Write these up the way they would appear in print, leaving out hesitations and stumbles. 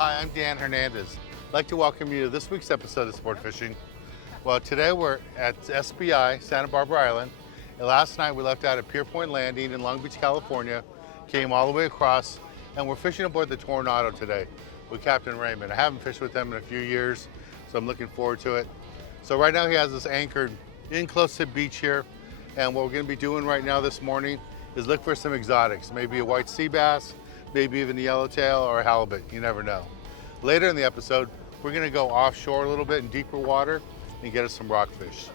Hi, I'm Dan Hernandez. I'd like to welcome you to this week's episode of Sport Fishing. Well, today we're at SBI, Santa Barbara Island. And last night we left out at Pier Point Landing in Long Beach, California, came all the way across, and we're fishing aboard the Tornado today with Captain Raymond. I haven't fished with him in a few years, so I'm looking forward to it. So right now he has us anchored in close to the beach here, and what we're gonna be doing right now this morning is look for some exotics, maybe a white sea bass, maybe even a yellowtail or a halibut, you never know. Later in the episode, we're gonna go offshore a little bit in deeper water and get us some rockfish.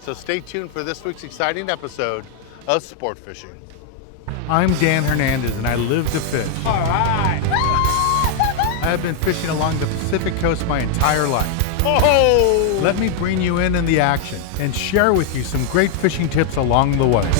So stay tuned for this week's exciting episode of Sport Fishing. I'm Dan Hernandez and I live to fish. All right. I have been fishing along the Pacific coast my entire life. Oh! Let me bring you in the action and share with you some great fishing tips along the way.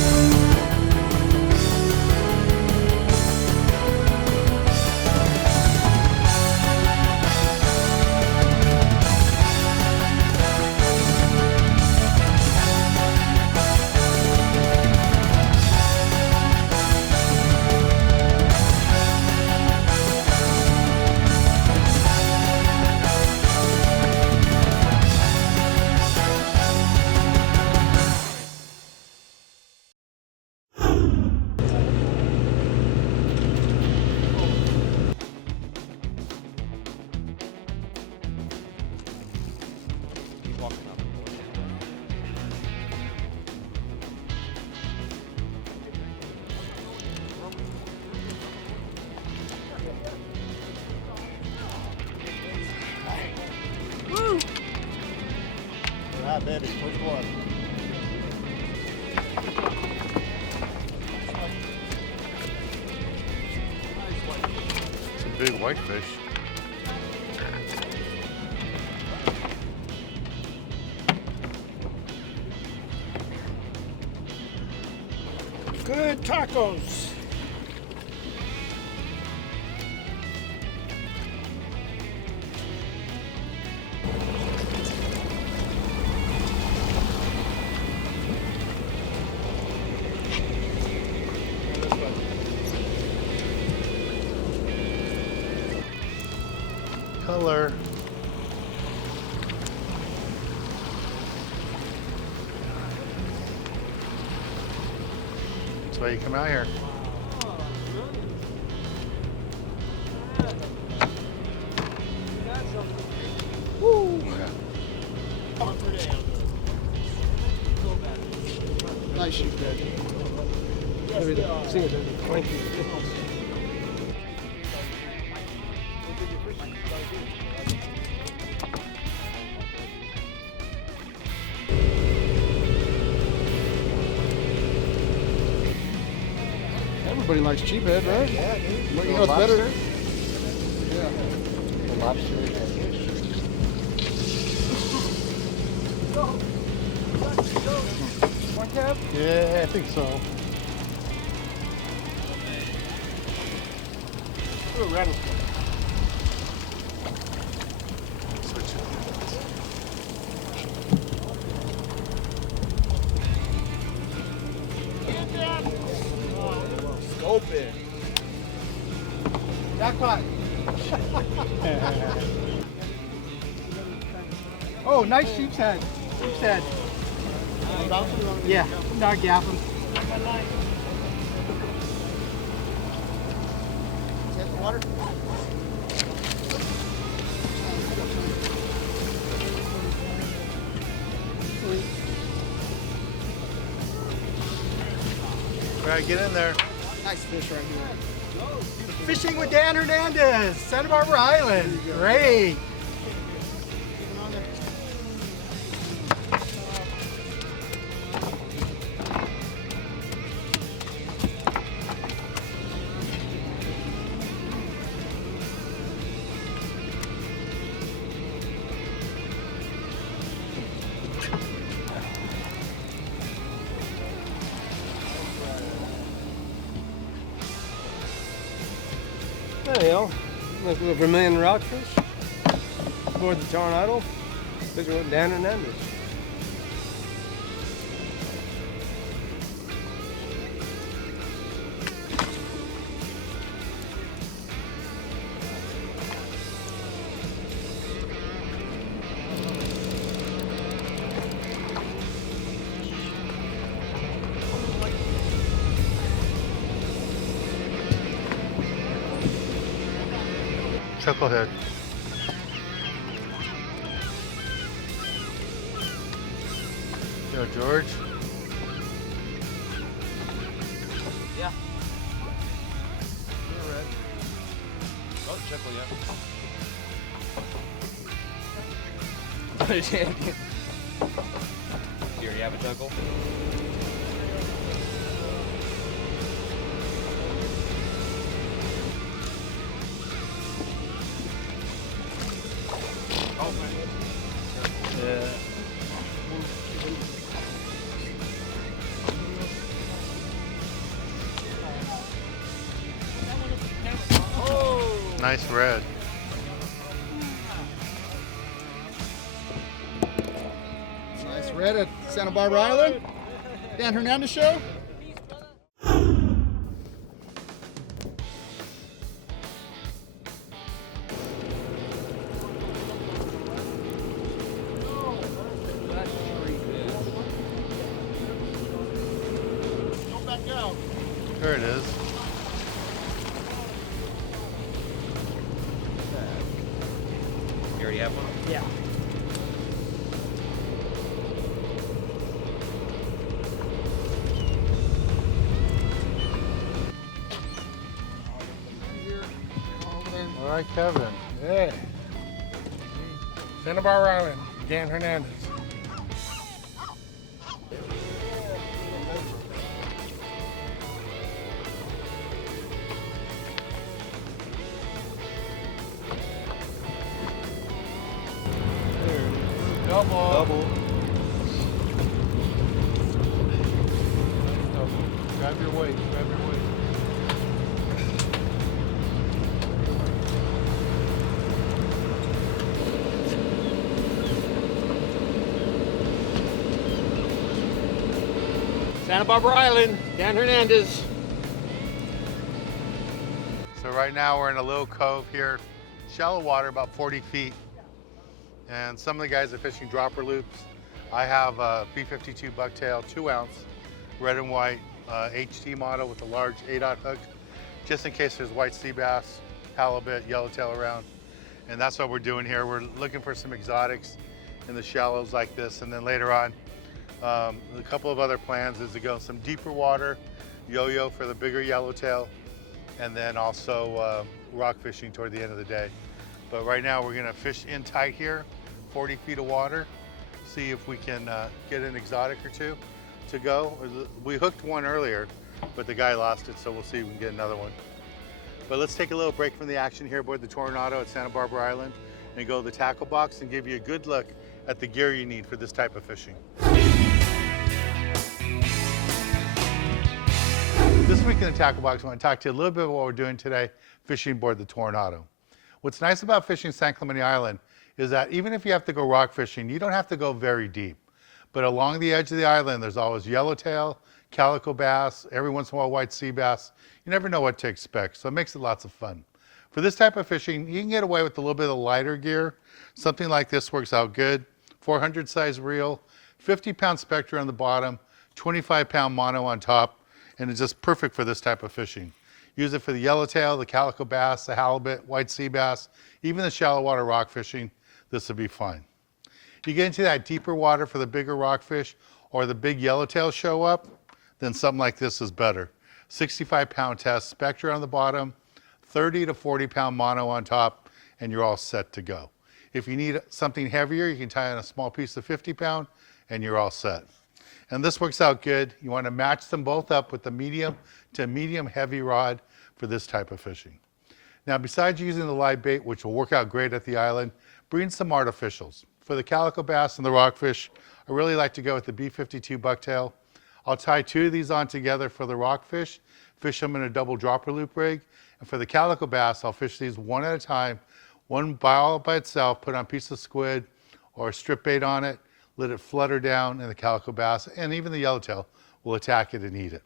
All right, baby, first one. It's a big whitefish. Good tacos. Color. That's why you come out here. Woo! Yeah. Nice shoot, Dad. See it, thank you. Everybody likes cheaphead, right? Yeah, dude. Well, you know it's better. Yeah. The lobster. One cap? Yeah, I think so. Ooh, rattlesnake. Switch it. Scope it. Jackpot. Oh, nice sheep's head. Sheep's head. Yeah, not gaffing. Get the water. All right, get in there. Nice fish right here. Fishing with Dan Hernandez, Santa Barbara Island. Great. There you go. Like a little Vermilion rockfish. Aboard the Tornado. Fishing with Dan Hernandez. Chucklehead. Yo, George. Yeah. You're red. Oh, chuckle, yeah. You already have a chuckle? Oh, man. Yeah. Nice red. Nice red at Santa Barbara Island. Dan Hernandez show. Go back out. There it is. You already have one? Yeah. All right, Kevin. Yeah. Santa Barbara Island, Dan Hernandez. Double. Double. Grab your weight. Grab your weight. Santa Barbara Island, Dan Hernandez. So right now we're in a little cove here, shallow water, about 40 feet. And some of the guys are fishing dropper loops. I have a B52 Bucktail 2-ounce red and white HT model with a large 8/0 hook, just in case there's white sea bass, halibut, yellowtail around. And that's what we're doing here. We're looking for some exotics in the shallows like this. And then later on, a couple of other plans is to go some deeper water, yo-yo for the bigger yellowtail, and then also rock fishing toward the end of the day. But right now we're gonna fish in tight here, 40 feet of water, see if we can get an exotic or two to go. We hooked one earlier, but the guy lost it, so we'll see if we can get another one. But let's take a little break from the action here aboard the Tornado at Santa Barbara Island and go to the tackle box and give you a good look at the gear you need for this type of fishing. This week in the tackle box, I want to talk to you a little bit about what we're doing today fishing aboard the Tornado. What's nice about fishing San Clemente Island is that even if you have to go rock fishing, you don't have to go very deep. But along the edge of the island, there's always yellowtail, calico bass, every once in a while white sea bass. You never know what to expect, so it makes it lots of fun. For this type of fishing, you can get away with a little bit of lighter gear. Something like this works out good. 400 size reel, 50-pound spectra on the bottom, 25-pound mono on top, and it's just perfect for this type of fishing. Use it for the yellowtail, the calico bass, the halibut, white sea bass, even the shallow water rock fishing. This will be fine. You get into that deeper water for the bigger rockfish or the big yellowtail show up, then something like this is better. 65-pound test, spectra on the bottom, 30 to 40-pound mono on top, and you're all set to go. If you need something heavier, you can tie on a small piece of 50-pound, and you're all set. And this works out good. You want to match them both up with the medium to medium heavy rod for this type of fishing. Now, besides using the live bait, which will work out great at the island, bring some artificials. For the calico bass and the rockfish, I really like to go with the B52 Bucktail. I'll tie 2 of these on together for the rockfish, fish them in a double dropper loop rig. And for the calico bass, I'll fish these one at a time, one all by itself, put on a piece of squid or a strip bait on it, let it flutter down, and the calico bass and even the yellowtail will attack it and eat it.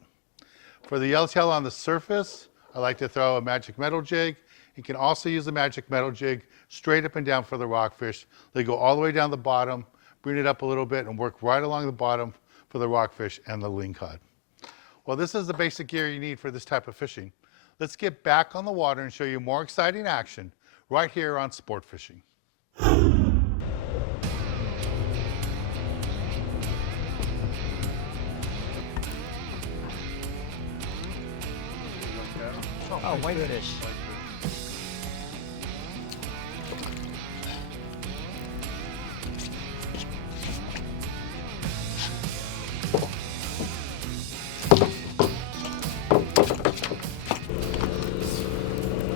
For the yellowtail on the surface, I like to throw a magic metal jig. You can also use the magic metal jig straight up and down for the rockfish. They go all the way down the bottom, bring it up a little bit, and work right along the bottom for the rockfish and the lingcod. Well, this is the basic gear you need for this type of fishing. Let's get back on the water and show you more exciting action right here on Sport Fishing. Oh, whitefish.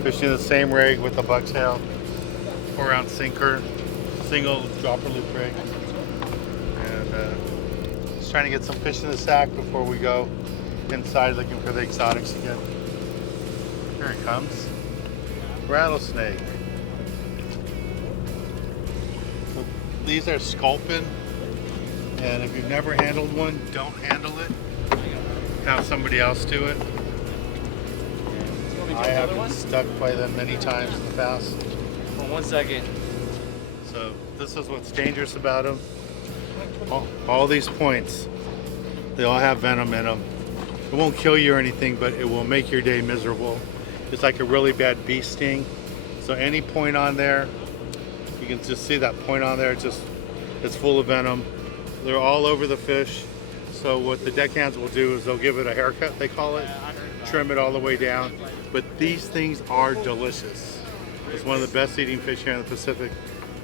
Fishing the same rig with the bucktail, 4-ounce sinker, single dropper loop rig. And just trying to get some fish in the sack before we go inside looking for the exotics again. Here it comes. Rattlesnake. So these are sculpin, and if you've never handled one, don't handle it. Have somebody else do it. I have been stuck by them many times in the past. Hold on 1 second. So this is what's dangerous about them. All these points, they all have venom in them. It won't kill you or anything, but it will make your day miserable. It's like a really bad bee sting. So any point on there, you can just see that point on there, it's full of venom. They're all over the fish. So what the deckhands will do is they'll give it a haircut, they call it, trim it all the way down. But these things are delicious. It's one of the best eating fish here in the Pacific,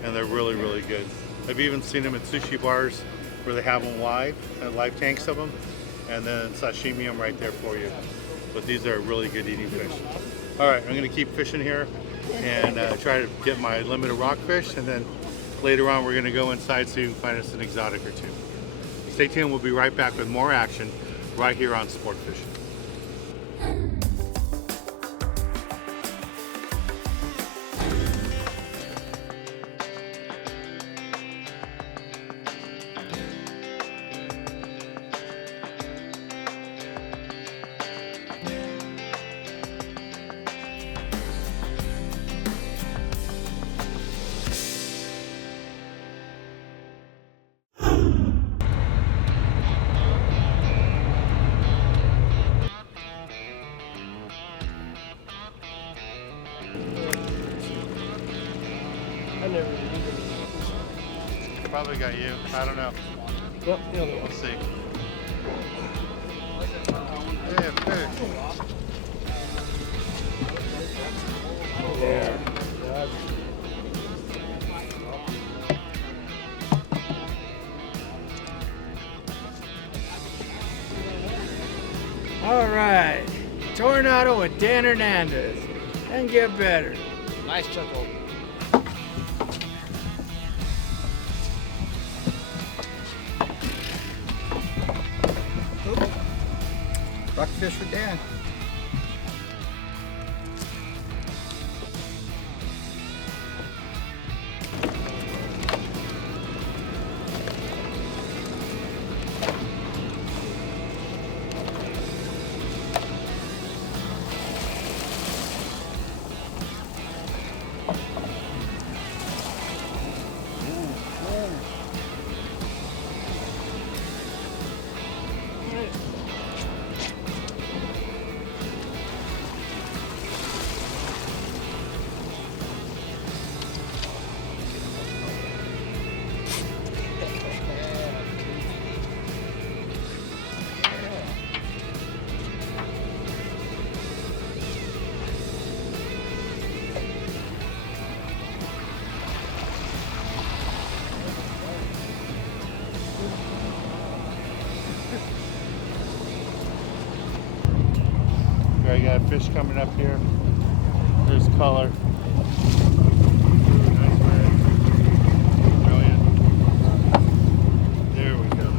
and they're really, really good. I've even seen them at sushi bars where they have them live, and live tanks of them, and then sashimi them right there for you. But these are really good eating fish. All right, I'm gonna keep fishing here and try to get my limit of rockfish, and then later on we're gonna go inside so you can find us an exotic or two. Stay tuned, we'll be right back with more action right here on Sport Fishing. I never did either. Probably got you, I don't know. Well, the other one. We'll see. Yeah, fish. There. All right, Tornado with Dan Hernandez, and get better. Nice chuckle. Rockfish for Dan. I got a fish coming up here. There's color. Nice red. Brilliant. There we go.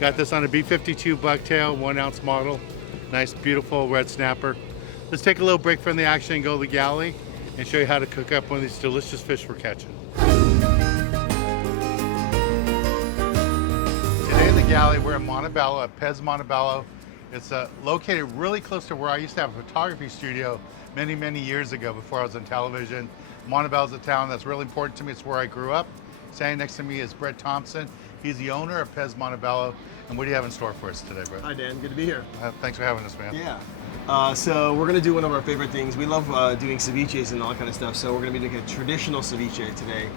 Got this on a B52 bucktail, 1-ounce model. Nice, beautiful red snapper. Let's take a little break from the action and go to the galley and show you how to cook up one of these delicious fish we're catching. Today in the galley, we're in Montebello, at Pez Montebello. It's located really close to where I used to have a photography studio many, many years ago before I was on television. Montebello's a town that's really important to me. It's where I grew up. Standing next to me is Brett Thompson. He's the owner of Pez Montebello. And what do you have in store for us today, bro? Hi, Dan. Good to be here. Thanks for having us, man. Yeah. So we're gonna do one of our favorite things. We love doing ceviches and all that kind of stuff. So we're gonna be doing a traditional ceviche today,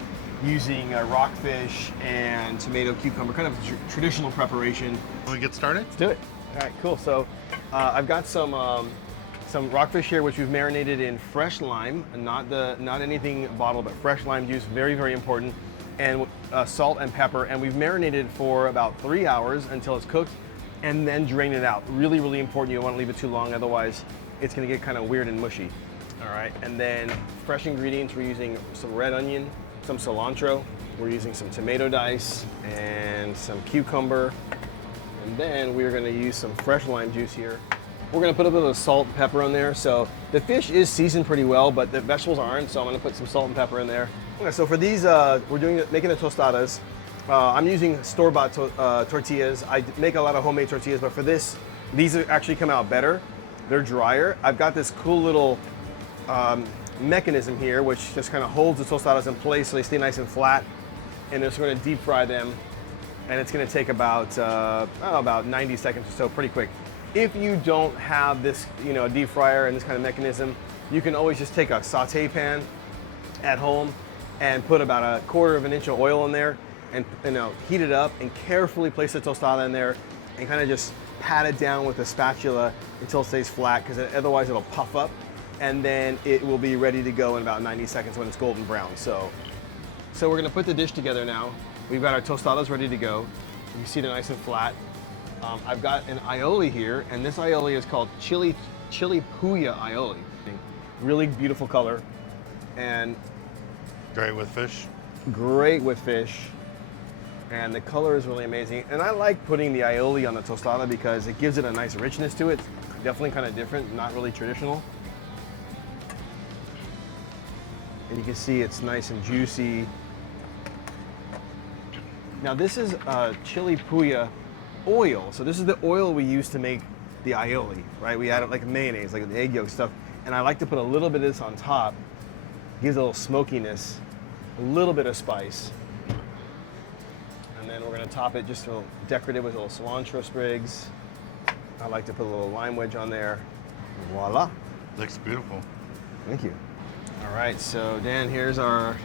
using rockfish and tomato, cucumber, kind of traditional preparation. Can we get started? Let's do it. All right, cool. So I've got some rockfish here, which we've marinated in fresh lime, not anything bottled, but fresh lime juice. Very, very important. And salt and pepper, and we've marinated for about 3 hours until it's cooked, and then drain it out. Really, really important. You don't want to leave it too long, otherwise it's going to get kind of weird and mushy. All right, and then fresh ingredients, we're using some red onion, some cilantro, we're using some tomato dice, and some cucumber, and then we're going to use some fresh lime juice here. We're going to put a bit of salt and pepper on there. So the fish is seasoned pretty well, but the vegetables aren't, so I'm going to put some salt and pepper in there. Okay, so for these, we're making the tostadas. I'm using store-bought tortillas. I make a lot of homemade tortillas, but for this, these actually come out better. They're drier. I've got this cool little mechanism here, which just kind of holds the tostadas in place so they stay nice and flat. And just going to deep fry them, and it's going to take about 90 seconds or so, pretty quick. If you don't have this, deep fryer and this kind of mechanism, you can always just take a saute pan at home and put about 1/4 of an inch of oil in there, and heat it up and carefully place the tostada in there, and kind of just pat it down with a spatula until it stays flat, because otherwise it'll puff up, and then it will be ready to go in about 90 seconds when it's golden brown. So we're gonna put the dish together now. We've got our tostadas ready to go. You see they're nice and flat. I've got an aioli here, and this aioli is called chili puya aioli. Really beautiful color, and Great with fish. great with fish. And the color is really amazing. And I like putting the aioli on the tostada because it gives it a nice richness to it. Definitely kind of different, not really traditional. And you can see it's nice and juicy. Now this is chili puya oil. So this is the oil we use to make the aioli, right? We add it like mayonnaise, like the egg yolk stuff. And I like to put a little bit of this on top. Gives a little smokiness, a little bit of spice. And then we're gonna top it just a little decorative with a little cilantro sprigs. I like to put a little lime wedge on there. Voila. Looks beautiful. Thank you. All right, so Dan, here's our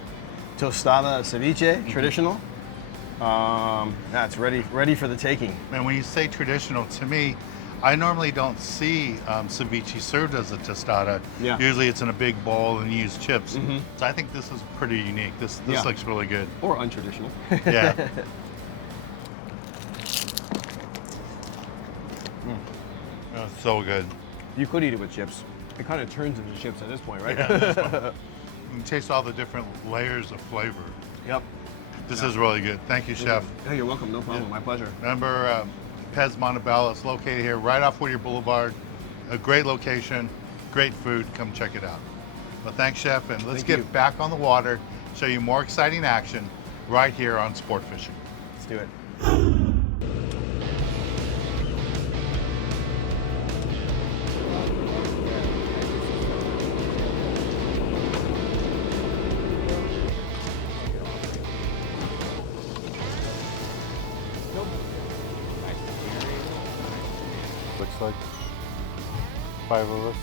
tostada ceviche, traditional. That's ready for the taking. Man, when you say traditional, to me, I normally don't see ceviche served as a tostada. Yeah. Usually it's in a big bowl and you use chips. Mhm. So I think this is pretty unique. This Yeah. looks really good. Or untraditional. Yeah. Oh, so good. You could eat it with chips. It kind of turns into chips at this point, right? Yeah, this one. You can taste all the different layers of flavor. Yep. This is really good. Thank you, Chef. Hey, you're welcome. No problem. Yeah. My pleasure. Remember, Pez Montebello. It's located here right off Whittier Boulevard. A great location, great food. Come check it out. Well, thanks, Chef, and let's Thank get you. back on the water, show you more exciting action right here on Sport Fishing. Let's do it. Looks like 5 of us.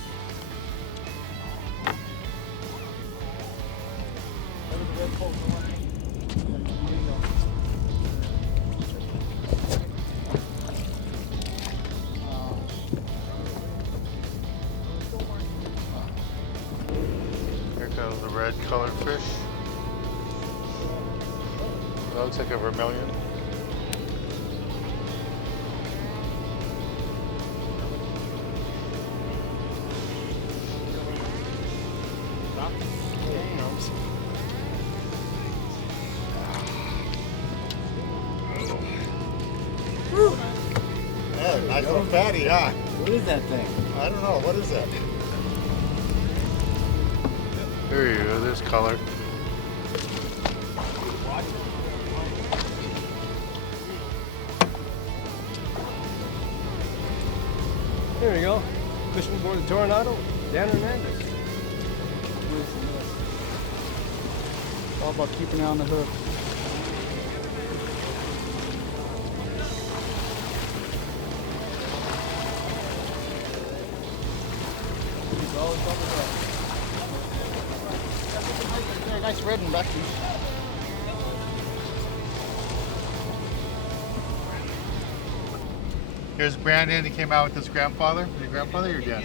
Here goes the red colored fish. That looks like a vermilion. Yeah, nice little fatty, huh? What is that thing? I don't know, what is that? There you go, there's color. There we go. Fishing aboard the Tornado, Dan Hernandez. All about keeping it on the hook. Nice red and buckfish. Here's Brandon. He came out with his grandfather. Your grandfather or your dad?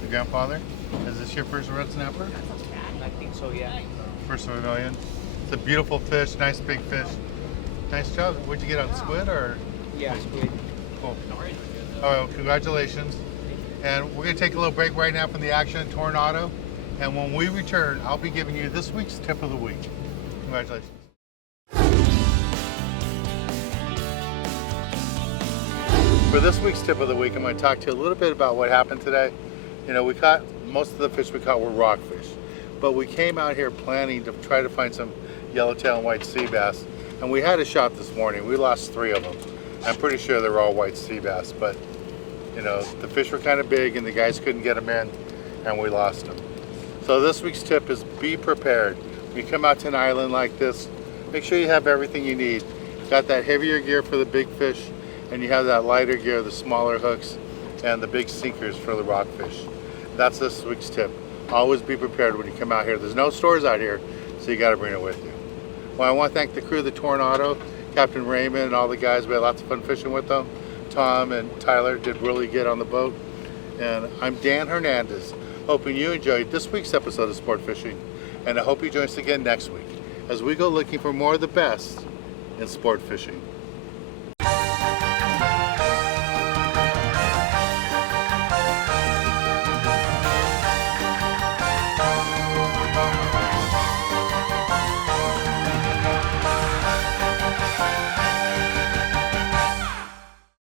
Your grandfather. Is this your first red snapper? I think so, yeah. First of a million. It's a beautiful fish. Nice big fish. Nice job. What'd you get on squid or? Yeah, squid. Cool. All right, well, congratulations. And we're going to take a little break right now from the action at Tornado. And when we return, I'll be giving you this week's tip of the week. Congratulations. For this week's tip of the week, I'm going to talk to you a little bit about what happened today. You know, most of the fish we caught were rockfish. But we came out here planning to try to find some yellowtail and white sea bass. And we had a shot this morning. We lost 3 of them. I'm pretty sure they were all white sea bass, but you know, the fish were kind of big and the guys couldn't get them in and we lost them. So this week's tip is be prepared. When you come out to an island like this, make sure you have everything you need. Got that heavier gear for the big fish and you have that lighter gear, the smaller hooks and the big sinkers for the rockfish. That's this week's tip. Always be prepared when you come out here. There's no stores out here, so you got to bring it with you. Well, I want to thank the crew of the Tornado, Captain Raymond and all the guys. We had lots of fun fishing with them. Tom and Tyler did really good on the boat. And I'm Dan Hernandez, hoping you enjoyed this week's episode of Sport Fishing. And I hope you join us again next week as we go looking for more of the best in sport fishing.